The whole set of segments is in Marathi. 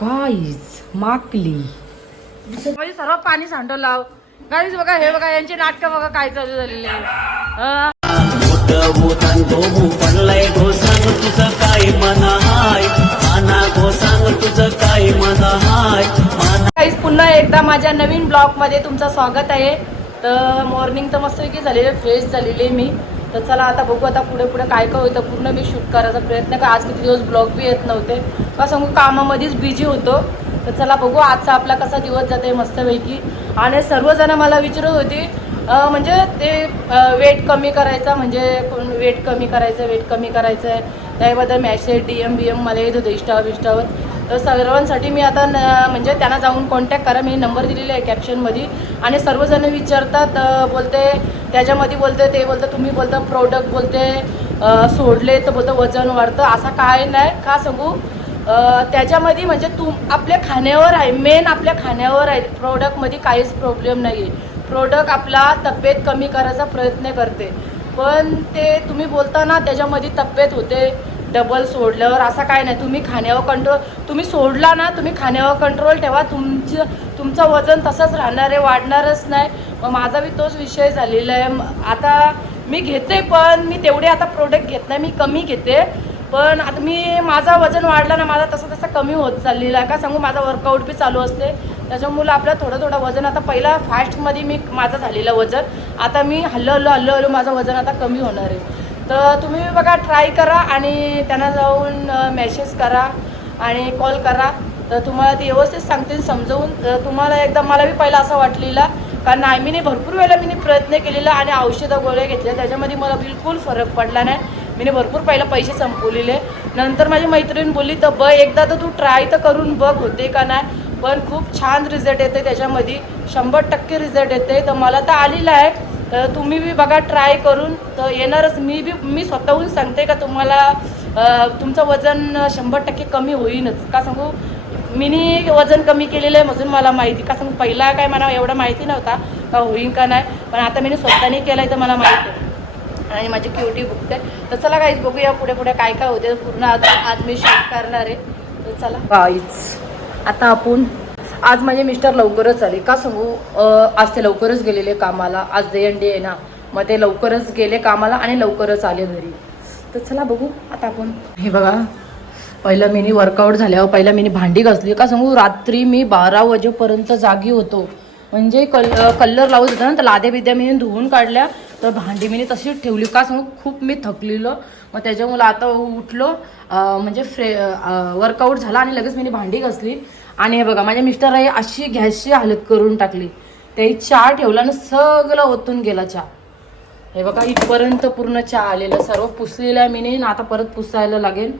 गाईज माकली म्हणजे सर्व पाणी सांडवलं लाव. गाईज बघा हे बघा यांची नाटकं बघा काय चालू झालेले आहे. तुझं काय मन हाय तुझं काय हाय गाईज पुन्हा एकदा माझ्या नवीन ब्लॉगमध्ये तुमचं स्वागत आहे. तर मॉर्निंग तर मस्तपैकी झालेली फ्रेश झालेली आहे मी. तर चला आता बघू आता पुढे पुढे काय काय होतं. पूर्ण मी शूट करायचा प्रयत्न कर आज किती दिवस ब्लॉग बी येत नव्हते. का सांगू कामामध्येच बिझी होतो. तर चला बघू आजचा आपला कसा दिवस जाते मस्तपैकी. आणि सर्वजण मला विचारत होती म्हणजे ते वेट कमी करायचा म्हणजे कोण वेट कमी करायचं वेट कमी करायचं आहे. त्याबद्दल message D M B M मला येत होते इष्टावर इष्टावर तर सर्वांसाठी मी आता न म्हणजे त्यांना जाऊन कॉन्टॅक्ट करा. मी नंबर दिलेला आहे कॅप्शनमध्ये आणि सर्वजण विचारतात बोलते त्याच्यामध्ये बोलते ते बोलतं तुम्ही बोलता प्रोडक्ट बोलते सोडले तर बोलतं वजन वाढतं असा काय नाही. का सांगू? त्याच्यामध्ये म्हणजे तू आपल्या खाण्यावर आहे मेन आपल्या खाण्यावर आहे. प्रोडक्टमध्ये काहीच प्रॉब्लेम नाही आहे प्रोडक्ट आपला तब्येत कमी करायचा प्रयत्न करते. पण ते तुम्ही बोलताना त्याच्यामध्ये तब्येत होते. डबल सोडल्यावर असा काय नाही. तुम्ही खाण्यावर कंट्रोल तुम्ही सोडला ना तुम्ही खाण्यावर कंट्रोल ठेवा. तुमचं तुमचं वजन तसंच राहणार आहे वाढणारच नाही. मग माझा बी तोच विषय झालेला आहे. आता मी घेते पण मी तेवढे आता प्रोडक्ट घेत नाही मी कमी घेते. पण आता मी माझा वजन वाढला ना माझा तसं तसं कमी होत चाललेला आहे. का सांगू माझा वर्कआउट बी चालू असते. त्याच्यामुळं आपलं थोडं थोडं वजन आता पहिला फास्टमध्ये मी माझं झालेलं वजन. आता मी हल्लो हल्लो हल्लो हल्लो माझं वजन आता कमी होणार आहे. तर तुम्ही बघा ट्राय करा आणि त्यांना जाऊन मेसेज करा आणि कॉल करा. तर तुम्हाला ते व्यवस्थित सांगतील समजवून. तर तुम्हाला एकदा मला बी पहिला असं वाटलेला कारण नाही भरपूर वेळेला मी प्रयत्न केलेला आणि औषधं गोळ्या घेतल्या. त्याच्यामध्ये मला बिलकुल फरक पडला नाही. मी भरपूर पहिला पैसे संपवलेले. नंतर माझी मैत्रीण बोलली तर बघ एकदा तर तू ट्राय तर करून बघ होते का नाही. पण खूप छान रिझल्ट येते त्याच्यामध्ये. शंभर टक्के रिझल्ट येते तर मला तर आलेला आहे. तर तुम्ही बी बघा ट्राय करून. तर येणारच मी बी मी स्वतःहून सांगते का तुम्हाला तुमचं वजन शंभर टक्के कमी होईनच. का सांगू? मीनी वजन कमी केलेलं आहे म्हणून मला माहिती. का सांगू? पहिला काय मला एवढं माहिती नव्हता का होईन का नाही. पण आता मी स्वतःने केलं आहे तर मला माहिती आहे. आणि माझी क्युटी बुकते तर चला काहीच बघूया पुढे पुढे काय काय होते. पूर्ण आता आज मी शूट करणार आहे. तर चला. काहीच आता आपण आज माझे मिस्टर लवकरच आले. का सांगू? आज ते लवकरच गेलेले कामाला. आज दे अंडे डे आहे ना मग ते लवकरच गेले कामाला आणि लवकरच आले घरी. तर चला बघू आता आपण हे बघा पहिलं मिनी वर्कआउट झाल्यावर पहिला मिनी भांडी घासली. का सांगू? रात्री मी बारा वाजेपर्यंत जागी होतो. म्हणजे कल कलर लावत होता ना तर लाद्या बिद्या मी धुवून काढल्या. तर भांडी मी तशीच ठेवली. का सांगू? खूप मी थकलेलो. मग त्याच्यामुळे आता उठलो. म्हणजे फ्रे वर्कआउट झाला आणि लगेच मी भांडी घासली. आणि हे बघा माझ्या मिस्टर अशी गॅसची हालत करून टाकली. त्याही चहा ठेवला आणि सगळं ओतून गेला चहा. हे बघा इथपर्यंत पूर्ण चहा आलेलं सर्व पुसलेलं आहे मी नाही आता परत पुसायला लागेल.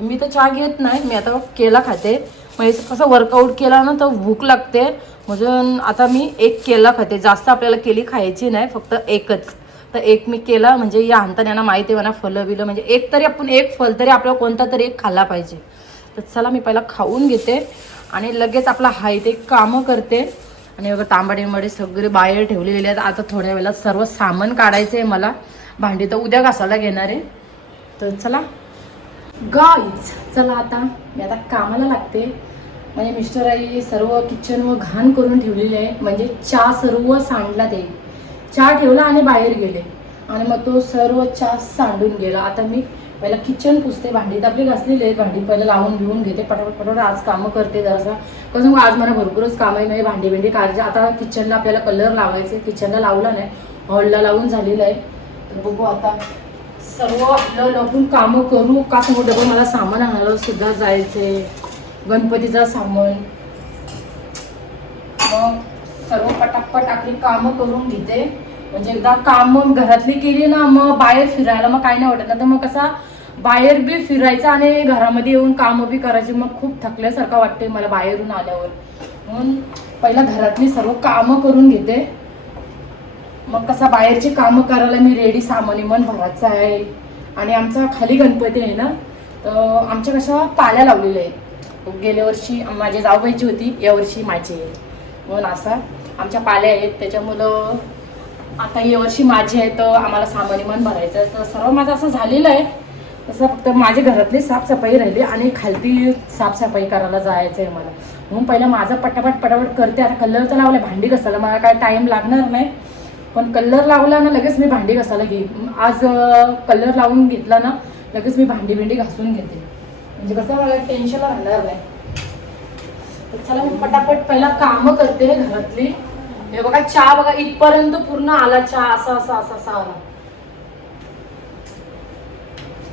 मी तर चहा घेत नाही मी आता केला खाते. म्हणजे कसं वर्कआउट केला ना तर भूक लागते. म्हणून आता मी एक केला खाते. जास्त आपल्याला केली खायची नाही फक्त एकच. तर एक मी केला म्हणजे या हाताने यांना माहिती आहे म्हणा फलं बिलं म्हणजे एक तरी आपण एक फल तरी आपल्याला कोणता तरी एक खाल्ला पाहिजे. तर चला मी पहिला खाऊन घेते. आणि लगेच आपला हाय ते कामं करते. आणि बघा तांबाडे सगळे बाहेर ठेवलेले आहेत. आता थोड्या वेळात सर्व सामान काढायचं आहे मला. भांडी तर उद्या घासायला घेणार आहे. तर चला. गाईच चला आता. मी आता कामाला लागते. म्हणजे माझे मिस्टर आई सर्व किचनवर घाण करून ठेवलेले आहे. म्हणजे चहा सर्व सांडला ते. चहा ठेवला आणि बाहेर गेले. आणि मग तो सर्व चहा सांडून गेला. आता मी पहिला किचन पुसते भांडी तर आपली घासलेली आहेत भांडी पहिलं लावून घेऊन घेते पटापट पटापट आज कामं करते जरासा. कसं मग आज मला भरपूरच काम आहे म्हणजे भांडी भेंडी काढायची आता किचनला आपल्याला कलर लावायचे किचनला लावला नाही हॉलला लावून झालेलं आहे. तर बघू आता सर्व आपलं लपून कामं करू का समोर डबल मला सामान आणायला सुद्धा जायचे गणपतीचं सामान. मग सर्व पटापट आपली कामं करून घेते. म्हणजे एकदा कामं घरातली केली ना मग बाहेर फिरायला मग काय नाही वाटत. ना तर मग कसा बाहेर बी फिरायचं आणि घरामध्ये येऊन कामं बी करायची मग खूप थकल्यासारखं वाटते मला बाहेरून आल्यावर. म्हणून पहिला घरातली सर्व कामं करून घेते. मग कसा बाहेरची कामं करायला मी रेडी सामान मन भरायचं आहे. आणि आमचा खाली गणपती आहे ना तर आमच्या कशा पाल्या लावलेल्या आहेत. गेल्या वर्षी माझी जावबाईची होती यावर्षी माझी आहे. म्हणून असा आमच्या पाल्या आहेत. त्याच्यामुळं आता यावर्षी माझी आहे तर आम्हाला सामान मन भरायचं आहे. तर सर्व माझं असं झालेलं आहे. तसं फक्त माझ्या घरातली साफसफाई राहिली आणि खालती साफसफाई करायला जायचं आहे मला. म्हणून पहिलं माझं पटापट पटापट करते. आता कलर तर लावला भांडी घसायला मला काय टाईम लागणार नाही. पण कलर लावला ना लगेच मी भांडी घासायला घेईन आज कलर लावून घेतला ना लगेच मी भांडी भिंडी घासून घेते. म्हणजे कसं मला टेन्शन राहणार नाही. चला मी पटापट पहिला कामं करते घरातली. हे बघा चहा बघा इथपर्यंत पूर्ण आला चहा असा असा असा असा आला.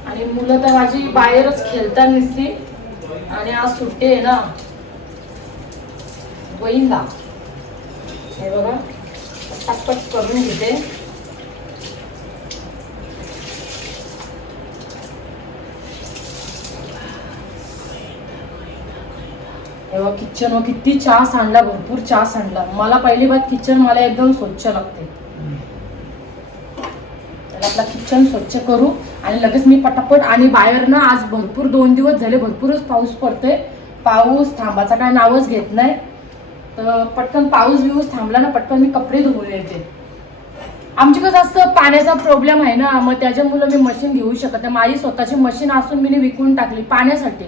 आणि मुलं तर माझी बाहेरच खेळताना दिसली. आणि आज सुट्टी आहे ना. वहीला हे बघा. पटापट करून घेते. तेव्हा किचन किती चहा सांडला भरपूर चहा सांडला मला पहिली बात किचन मला एकदम स्वच्छ लागते. तर आपला किचन स्वच्छ करू. आणि लगेच मी पटापट आणि बाहेर ना आज भरपूर दोन दिवस झाले भरपूरच पाऊस पडतोय. पाऊस थांबाचा काय नावच घेत नाही. तर पटकन पाऊस बिऊस थांबला ना पटकन मी कपडे धुवून येते. आमची कसं असतं पाण्याचा प्रॉब्लेम आहे ना मग त्याच्यामुळं मी मशीन घेऊ शकत नाही. माझी स्वतःची मशीन असून मी विकून टाकली पाण्यासाठी.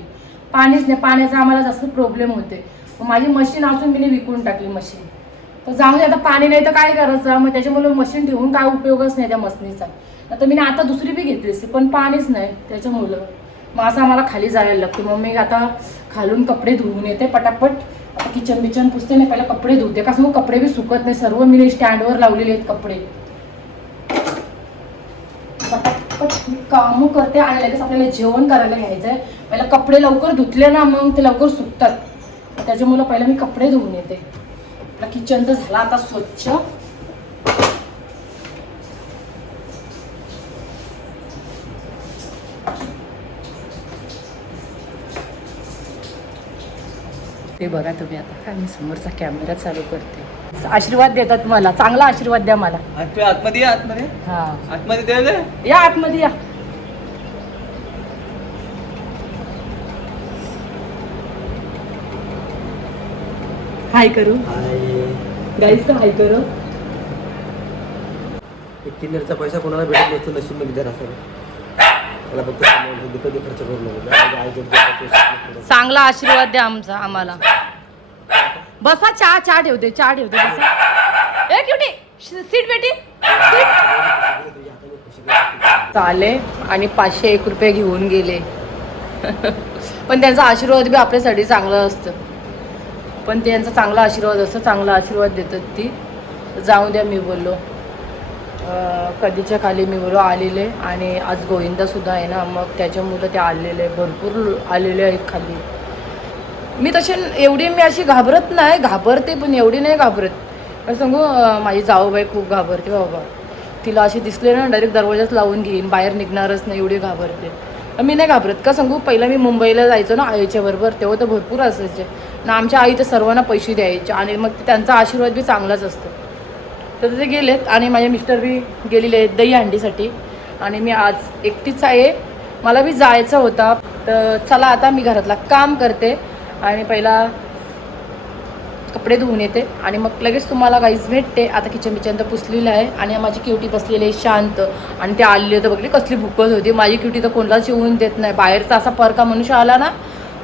पाणीच नाही पाण्याचा आम्हाला जास्त प्रॉब्लेम होते मग माझी मशीन असून मी विकून टाकली मशीन तर जाऊन दे आता पाणी नाही तर काय करायचं? मग त्याच्यामुळे मशीन ठेवून काय उपयोगच नाही त्या मशीनीचा आता मी आता दुसरी बी घेतली असती पण पाणीच नाही त्याच्यामुळं. मग असं आम्हाला खाली जायला लागते. मग मी आता खालून कपडे धुवून येते पटापट. आता किचन बिचन पुसते नाही पहिला कपडे धुते. कसं मग कपडे बी सुकत नाही. सर्व मी स्टँडवर लावलेले आहेत कपडे. पटापट कामं करते आणि लगेच आपल्याला जेवण करायला घ्यायचं आहे पहिला कपडे लवकर धुतले ना मग ते लवकर सुकतात. त्याच्यामुळं पहिला मी कपडे धुवून येते. आपला किचन तर झाला आता स्वच्छ. ते बघा तुम्ही आता. काय मी समोरचा कॅमेरा चालू करते. आशीर्वाद देतात मला. चांगला आशीर्वाद द्या मला. आतमध्ये ये, आतमध्ये. हा. आतमध्ये. या आतमध्ये या. हाय करू. गाईच हाय करू. एक किन्नरचा पैसा कोणाला भेटत नसतो नशीबमध्ये असेल त्याला फक्त सांभाळून कधी खर्च करू नको. चांगला आशीर्वाद द्या आमचा आम्हाला. बसा चहा चहा ठेवते चहा ठेवते बसा. ए क्युटी सीट बेटी. आले आणि पाचशे एक रुपये घेऊन गेले. पण त्यांचा आशीर्वाद बी आपल्यासाठी चांगलं असतं. पण त्यांचा चांगला आशीर्वाद असतो चांगला आशीर्वाद देतात ती. जाऊ द्या मी बोललो. कधीच्या खाली मी मुलं आलेले आणि आज गोविंदासुद्धा आहे ना मग त्याच्यामुळं ते आलेले भरपूर आलेले आहेत खाली. मी तशी एवढी मी अशी घाबरत नाही घाबरते पण एवढी नाही घाबरत. सांगू माझी जाऊबाई खूप घाबरते हो बाबा. तिला अशी दिसले ना डायरेक्ट दरवाजाच लावून घेईन बाहेर निघणारच नाही एवढी घाबरते. मी नाही घाबरत. का सांगू पहिला मी मुंबईला जायचो ना आईच्या बरोबर तेव्हा तर भरपूर असायचे. ना आमच्या आई तर सर्वांना पैसे द्यायचे आणि मग त्यांचा आशीर्वाद बी चांगलाच असतो. तर ते गेलेत आणि माझे मिस्टर बी गेलेले आहेत दही हंडीसाठी. आणि मी आज एकटीच आहे. मला बी जायचं होता. तर चला आता मी घरातला काम करते. आणि पहिला कपडे धुवून येते. आणि मग लगेच तुम्हाला काहीच भेटते. आता किचन बिचन तर पुसलेलं आहे. आणि माझी क्युटी बसलेली आहे शांत. आणि ते आलेले तर बघली कसली भुकत होती. माझी क्युटी तर कोणालाच येऊन देत नाही. बाहेरचा असा परका मनुष्य आला ना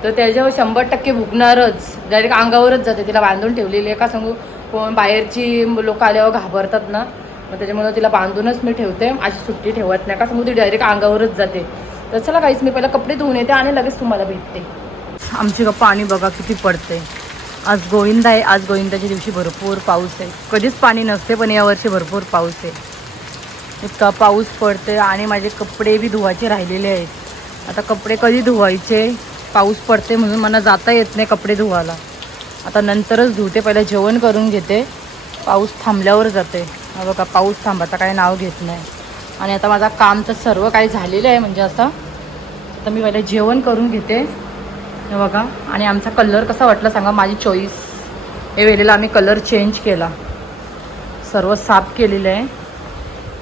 तर त्याच्यावर शंभर टक्के भुकणारच. डायरेक्ट अंगावरच जाते. तिला बांधून ठेवलेली आहे. का सांगू? कोण बाहेरची लोक आल्यावर घाबरतात ना. मग त्याच्यामुळे तिला बांधूनच मी ठेवते अशी सुट्टी ठेवत नाही. का समोर ती डायरेक्ट अंगावरच जाते. तर चला काहीच मी पहिला कपडे धुवून येते आणि लगेच तुम्हाला भेटते. आमची का पाणी बघा किती पडते. आज गोविंदा आहे. आज गोविंदाच्या दिवशी भरपूर पाऊस आहे. कधीच पाणी नसते पण यावर्षी भरपूर पाऊस आहे. इतका पाऊस पडते आणि माझे कपडे बी धुवायचे राहिलेले आहेत. आता कपडे कधी धुवायचे? पाऊस पडते म्हणून मला जाता येत नाही कपडे धुवायला. आता नंतरच धुते पहिले जेवण करून घेते. पाऊस थांबल्यावर जाते. बघा पाऊस थांबाचा काही नाव घेत नाही. आणि आता माझा काम तर सर्व काही झालेलं आहे म्हणजे असं. आता मी पहिले जेवण करून घेते. हे बघा आणि आमचा कलर कसा वाटला सांगा माझी चॉईस हे वेळेला आम्ही कलर चेंज केला. सर्व साफ केलेलं आहे.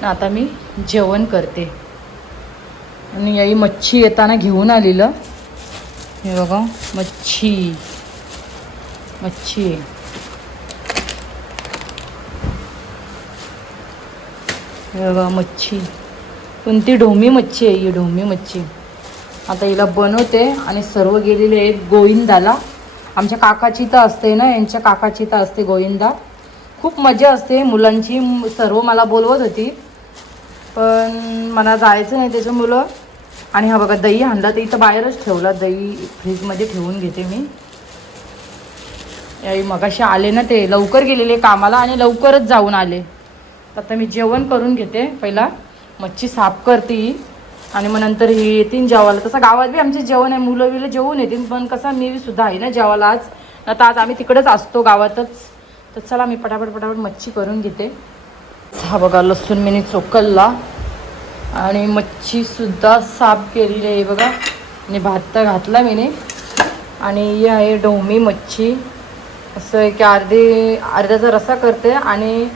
आता मी जेवण करते. आणि याही मच्छी येताना घेऊन आलेलं. हे बघा मच्छी. मच्छी. आहे हे बघा मच्छी. कोणती ढोमी मच्छी आहे ही ढोमी मच्छी. आता हिला बनवते आणि सर्व गेलेले आहेत गोविंदाला. आमच्या काकाची तर असते ना यांच्या काकाची तर असते गोविंदा. खूप मजा असते मुलांची सर्व मला बोलवत होती. पण मला जायचं नाही त्याच्यामुळं. आणि हा बघा दही आणला तर इथं बाहेरच ठेवला दही फ्रीजमध्ये ठेवून घेते मी. यावेळी मगाशी आले ना ते. लवकर गेलेले कामाला आणि लवकरच जाऊन आले. आता मी जेवण करून घेते. पहिला मच्छी साफ करते. ही आणि मग नंतर ही येतील जेवायला. तसं गावात बी आमचे जेवण आहे. मुलं बिलं जेवून येतील पण कसं मी सुद्धा आहे ना जेवायला आज. आता आज आम्ही तिकडेच असतो गावातच. तर चला मी पटापट पटापट मच्छी करून घेते. हा बघा लसूण मी चोकलला. आणि मच्छीसुद्धा साफ केलेली आहे. बघा. आणि भात तर घातला मी आणि ही आहे डोमी मच्छी. असं आहे की अर्धी अर्ध्याचा रसा करते आणि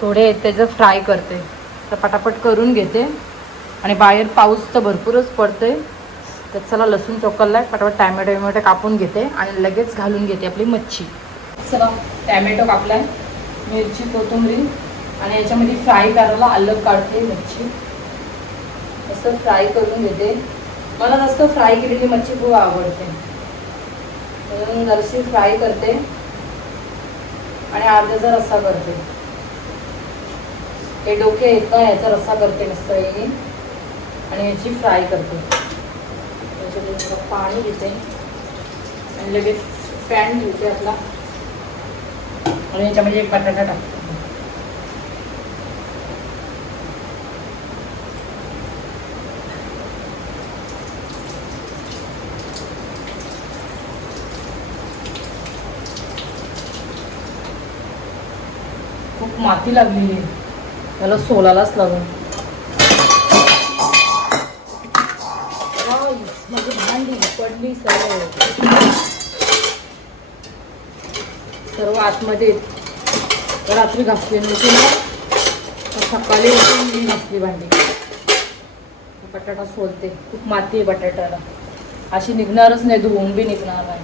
थोडे त्याचं फ्राय करते. तर पटापट करून घेते. आणि बाहेर पाऊस तर भरपूरच पडते तर चला लसूण चोकलला पटापट टॅमॅटो विमॅटो कापून घेते आणि लगेच घालून घेते आपली मच्छी. चला टॅमॅटो कापलाय. मिरची कोथिंबरी आणि याच्यामध्ये फ्राय करायला अलग काढते मच्छी. असं फ्राय करून घेते. मला जास्त फ्राय केलेली मच्छी खूप आवडते. म्हणून जराशी फ्राय करते. आणि अर्ध्याचा रस्सा करते. हे डोके आहेत ना याचा रस्सा करते मस्त हे. आणि याची फ्राय करते. याच्यामध्ये पाणी घेते. आणि लगेच पॅन घेते आपला. आणि याच्यामध्ये एक बटाटा टाकते. खूप माती लागलेली आहे. त्याला सोलालाच लागून. माझी भांडी पडली सर्व सर्व आतमध्ये. रात्री घासली नव्हती ना तर सकाळी उठून मी घासली भांडी. बटाटा सोलते. खूप माती आहे बटाट्याला. अशी निघणारच नाही धुवून बी निघणार नाही.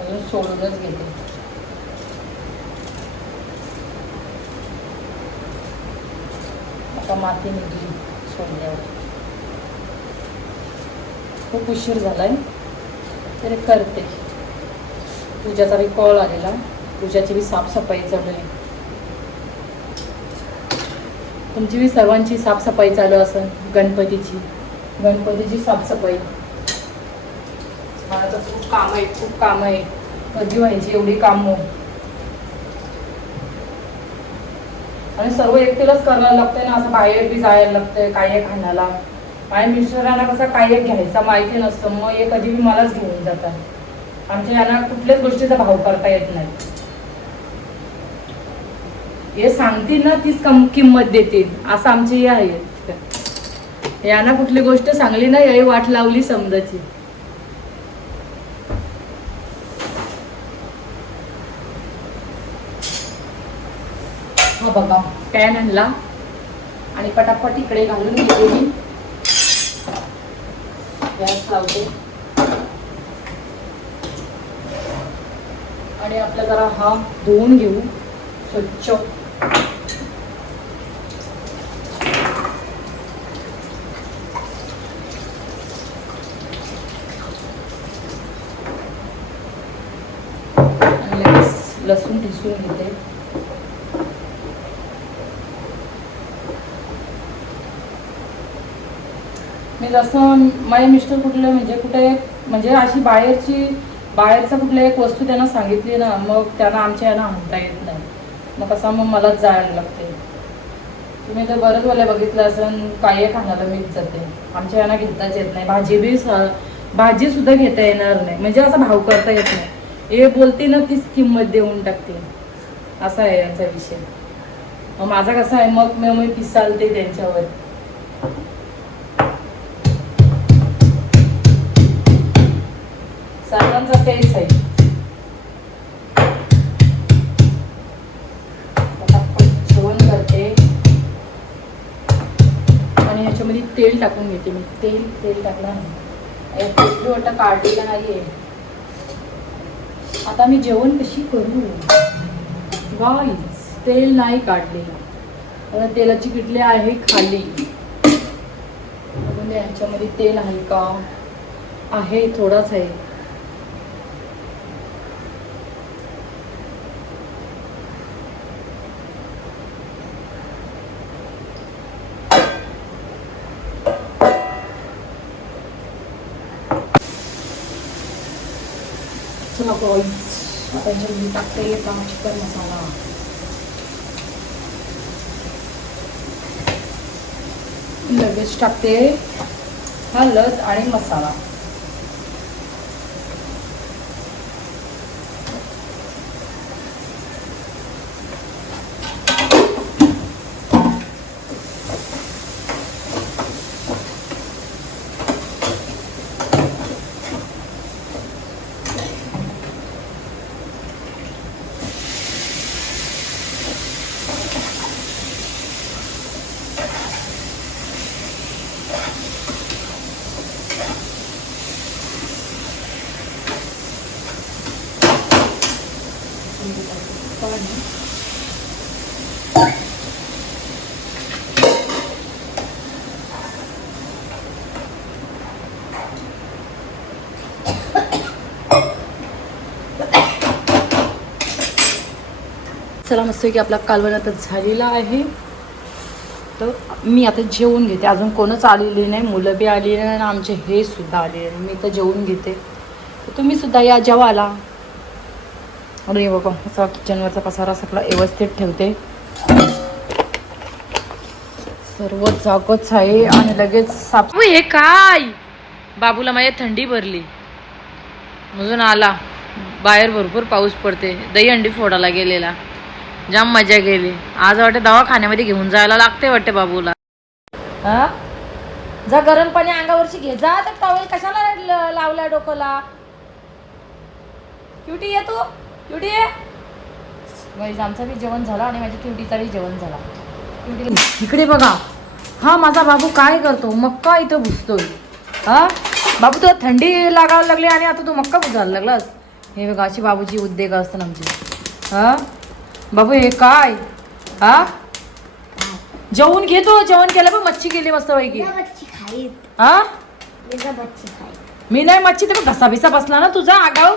अजून सोडूनच घेते. माती निघली सोडल्यावर खूप उशीर झालाय. तरी करते. पूजाचा बी कॉल आलेला. पूजाची बी साफसफाई चालू आहे. तुमची बी सर्वांची साफसफाई चालू असेल गणपतीची? गणपतीची साफसफाई. मला तर खूप काम आहे खूप काम आहे कधी व्हायची एवढी कामं? आणि सर्व एकटीलाच करायला लागतंय ना असं बाहेर बी जायला लागतंय काय एक खाण्याला आणि मिस्टरांना कसं काय एक घ्यायचा माहिती नसतं मग हे कधी बी मलाच घेऊन जातात. आमच्या यांना कुठल्याच गोष्टीचा भाव करता येत नाही. हे सांगतील ना तीच कम किंमत देतील असं आमची हे आहे. यांना कुठली गोष्ट सांगली ना हे वाट लावली समजाची. हा बघा पॅन आणला आणि पटापट इकडे घालून घेते मी गॅस लावते. आणि आपला जरा हा धुवून घेऊ. स्वच्छ आणि लगेच लसूण ठिसून घेते मी जसं माझे मिस्टर कुठले म्हणजे कुठे म्हणजे अशी बाहेरची बाहेरचं कुठल्या एक वस्तू त्यांना सांगितली ना मग त्यांना आमच्या यांना आणता येत नाही. मग कसं मग मलाच जायला लागते. तुम्ही तर बरंच मला बघितलं असं काही खाण्याला मीच जाते. आमच्या यांना घेताच येत नाही. भाजी बी भाजी सुद्धा घेता येणार नाही. म्हणजे असा भाव करता येत नाही. हे बोलते ना तीच किंमत देऊन टाकते. असा आहे यांचा विषय. मग माझा कसा आहे मग मी मी पिसालते त्यांच्यावर. तेल टाकून घेते मी. तेल तेल टाकला नाही. या पेटली काढलेला नाही आहे आता मी जेवण कशी करू? वाईच तेल नाही काढलेलं. आता तेलाची किटली आहे खाली. बघून ह्याच्यामध्ये तेल आहे का? आहे थोडाच आहे. चला आता ह्याच्यात मी टाकते का चिकन मसाला लगेच टाकते हळद आणि मसाला. चला मस्त की आपला कालवण आता झालेला आहे. तर मी आता जेवून घेते. अजून कोणच आलेली नाही मुलं बी आलेली नाही आणि आमचे हे सुद्धा आलेले नाही. मी तर जेवून घेते. तर तुम्ही सुद्धा या जेवायला. अरे बाबा बघा असा किचनवरचा पसारा सगळा व्यवस्थित ठेवते. सर्व जागच आहे आणि लगेच साप हे काय? बाबूला माझ्या थंडी भरली. अजून आला. बाहेर भरपूर पाऊस पडते. दही अंडी फोडायला गेलेला. जाम मजा गेली आज वाटते दवाखान्यामध्ये घेऊन जायला लागते वाटते बाबूला. हा? जा गरम पाणी अंगावरची घे. जा तर टॉवेल कशाला लावला लावलाय डोक्याला क्युटी ये तू? क्युटी ये? गाईज आमचं बी जेवण झाला आणि माझ्या क्युटीचा बी जेवण झाला. इकडे बघा. हा माझा बाबू काय करतो? मक्का इथं घुसतोय हा? बाबू तुला थंडी लागायला लागली आणि आता तू मक्का घुसायला लागलास. हे बघा अशी बाबूची उद्योग असतात आमची. हा? बाबू हे काय? हा? जेवून घेतो जेवण केलं पण मच्छी केली मस्त पैकी. हा? मी मच्छी खाईत मी नाही मच्छी तर घसा बिसा बसला ना तुझा आगाव?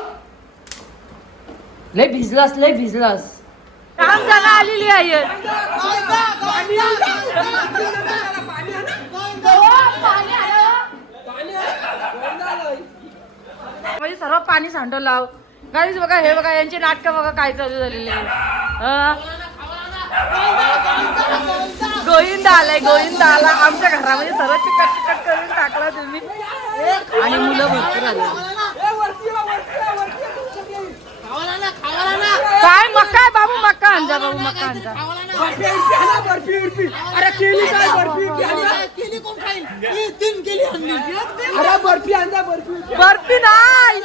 लय भिजलास लय भिजलास. काम झाला आलेली आहे. म्हणजे सर्व पाणी सांडव लाव. गाडीच बघा हे बघा यांची नाटकं बघा काय चालू झालेली आहे? गोविंदा आलाय गोविंदा आला. आमच्या घरामध्ये सर्व चिकट चिकट करून टाकला तुम्ही. आणि मुलं भरपूर आले. काय मक्का बाबू? मक्का आणजा बाबू मक्का आणजा. बर्फी नाही गोविंदा नाचा नाचा आई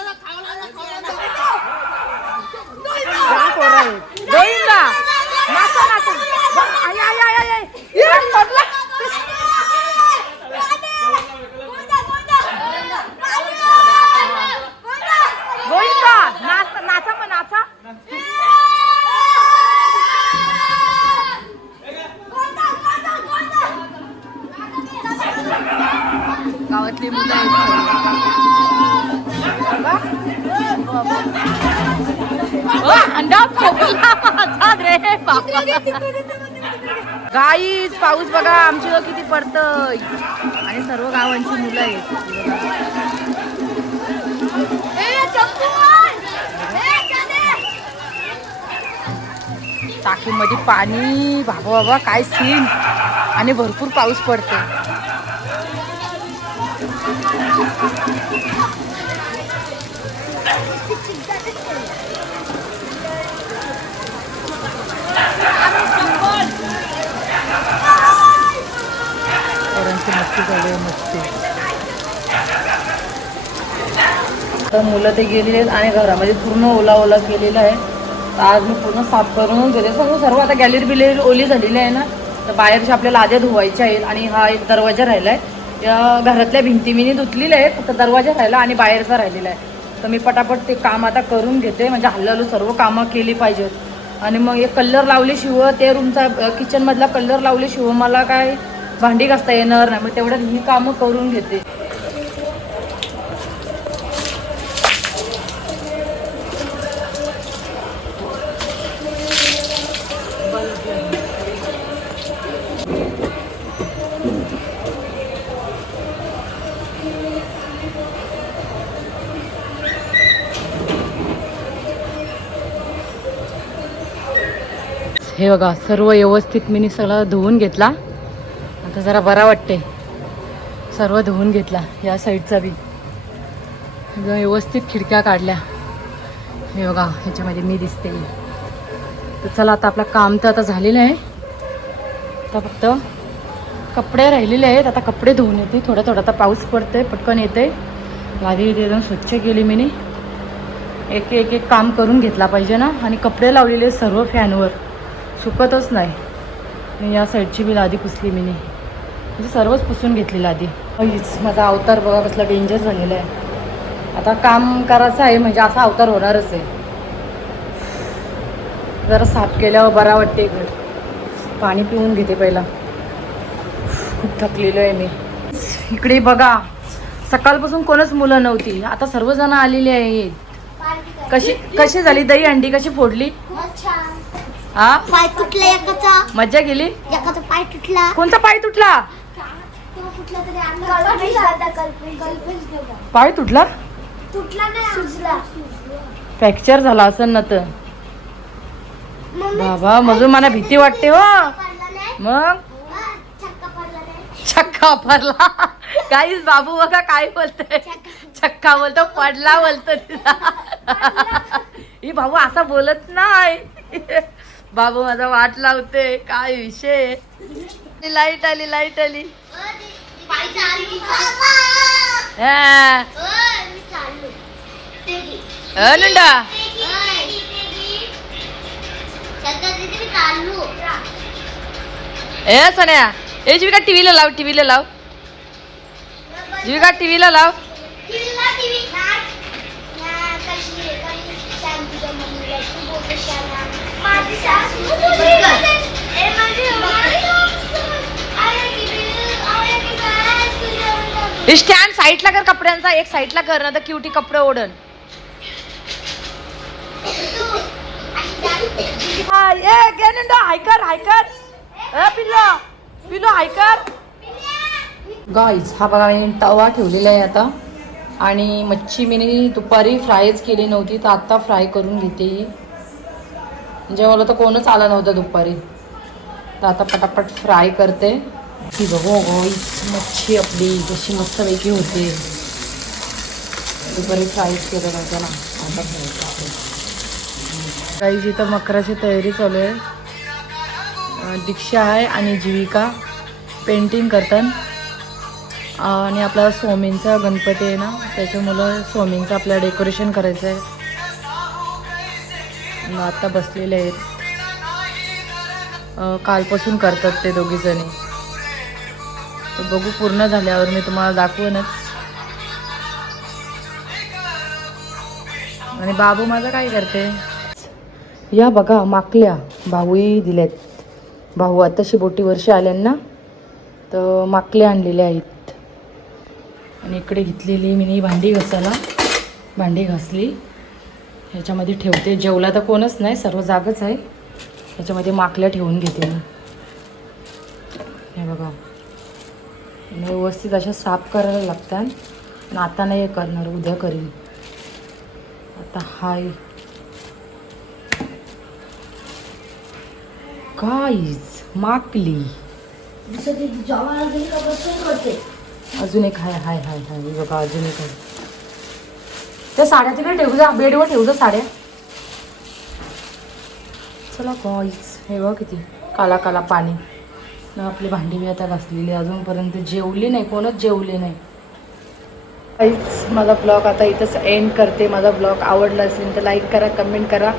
आई आई आई आई इकडे पडला. गोविंदा गाईच पाऊस बघा आमची किती पडतय. आणि सर्व गावांची मुलं आहेत. टाकीमध्ये पाणी. बाबा बाबा काय सीन आणि भरपूर पाऊस पडते मस्ती चालू आहे मस्ती तर मुलं ते गेलेले आहेत आणि घरामध्ये पूर्ण ओला ओला केलेला आहे. तर आज मी पूर्ण साफ करून घेते सर्व सर्व आता गॅलरी बिलेरी ओली झालेली आहे ना. तर बाहेरच्या आपल्याला आध्या धुवायच्या आहेत आणि हा एक दरवाजा राहिला आहे. या घरातल्या भिंती मिनी धुतलेल्या आहेत फक्त दरवाजा राहिला आणि बाहेरचा राहिलेला आहे. तर मी पटापट ते काम आता करून घेते. म्हणजे हल्लू सर्व कामं केली पाहिजेत. आणि मग एक कलर लावल्याशिवाय ते रूमचा किचनमधला कलर लावल्याशिवाय मला काय भांडी घासता येणार नाही मग तेवढ्यात मी कामं करून घेते. हे बघा सर्व व्यवस्थित मी सगळा धुवून घेतला. आता जरा बरा वाटते सर्व धुवून घेतला या साईडचा बी. व्यवस्थित खिडक्या काढल्या. हे बघा ह्याच्यामध्ये मी दिसते. तर चला आता आपलं काम तर आता झालेलं आहे. आता फक्त कपडे राहिलेले आहेत. आता कपडे धुवून येते. थोडा थोडा आता पाऊस पडतोय पटकन येते गादी इथे एकदम स्वच्छ केली मी एक एक एक काम करून घेतला पाहिजे ना. आणि कपडे लावलेले सर्व फॅनवर सुकतच नाही. या साईडची बी लादी पुसली मी नाही म्हणजे सर्वच पुसून घेतली लादी हीच माझा अवतार बघा कसला डेंजर झालेला आहे. आता काम करायचं आहे म्हणजे असा अवतार होणारच आहे. जरा साफ केल्यावर बरा वाटते घर. पाणी पिऊन घेते पहिला. खूप थकलेलो आहे मी. इकडे बघा सकाळपासून कोणच मुलं नव्हती. आता सर्वजण आलेली आहेत. कशी कशी झाली? दही अंडी कशी फोडली? हा पाय तुटला एकाचा. मज्जा गेली एकाचा पाय तुटला. कोणता पाय तुटला? कुठला तरी आणला. पाय तुटला? तुटला नाही सुजला. फ्रॅक्चर झाला असं ना तर. बाबा मजून मला भीती वाटते हो. मग? हा, चक्का पडला नाही. छक्का पडला. काहीच बाबू बघा काय बोलतोय. छक्का बोलतो पडला बोलतो तिला. ही भाऊ असा बोलत नाही. बाबू माझा वाट लावते. काय विषय? लाइट आली लाइट आली. पाय चालू हा. मी चाललो. ते घे. अ, नंदा. चालू ए सण्या ए जीविका स्टँड साईडला कर कपड्यांचा एक साईडला कर ना तर क्युटी कपडे ओढन हाय, ए, घे हायकर हायकर. पिल्लो पिल्लो हायकर. गाईज हा बघा मी तवा ठेवलेला आहे आता. आणि मच्छी मी दुपारी फ्रायच केली नव्हती तर आत्ता फ्राय करून घेते. म्हणजे मला तर कोणच आलं नव्हतं दुपारी. तर आता पटापट फ्राय करते. की बघू गाईज मच्छी आपली जशी मस्तपैकी होते दुपारी फ्रायच केलं नव्हतं ना आता फ्राय इथं मकराची तयारी चालू आहे दीक्षा आहे आणि जीविका पेंटिंग करतात आणि आपला स्वामींचा गणपती आहे ना त्याच्यामुळं स्वामींचं आपल्याला डेकोरेशन करायचं आहे मग आता बसलेले आहेत. कालपासून करतात ते दोघीजणी. तर बघू पूर्ण झाल्यावर मी तुम्हाला दाखवूनच. आणि बाबू माझा काय करते? या बघा माकल्या भाऊही दिल्यात. भाऊ आताशी बोटी वर्षी आल्यांना तर माकल्या आणलेल्या आहेत. आणि इकडे घेतलेली मी भांडी घासायला. भांडी घासली. ह्याच्यामध्ये ठेवते. जेवला तर कोणच नाही सर्व जागच आहे. ह्याच्यामध्ये माकल्या ठेवून घेते मी. हे बघा. व्यवस्थित अशा साफ करायला लागतात. आणि आता नाही करणार उद्या करीन. आता हाय. काहीच माकली. का अजून एक हाय हाय हाय हाय. बघा अजून एक आहे त्या साड्या तिकडे ठेवू जा बेडवर ठेवू जा साड्या. चला काहीच. हे बघ किती काला काला पाणी. आपली भांडी मी आता घासलेली अजूनपर्यंत जेवली नाही कोणच जेवले नाही. काहीच माझा ब्लॉग आता इथंच एंड करते. माझा ब्लॉग आवडला असेल तर लाईक करा कमेंट करा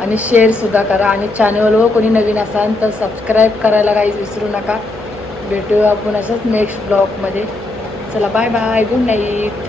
आणि शेअरसुद्धा करा. आणि चॅनलवर कोणी नवीन असाल तर सबस्क्राईब करायला काहीच विसरू नका. भेटूया आपण असंच नेक्स्ट ब्लॉगमध्ये चला बाय बाय गुड नाईट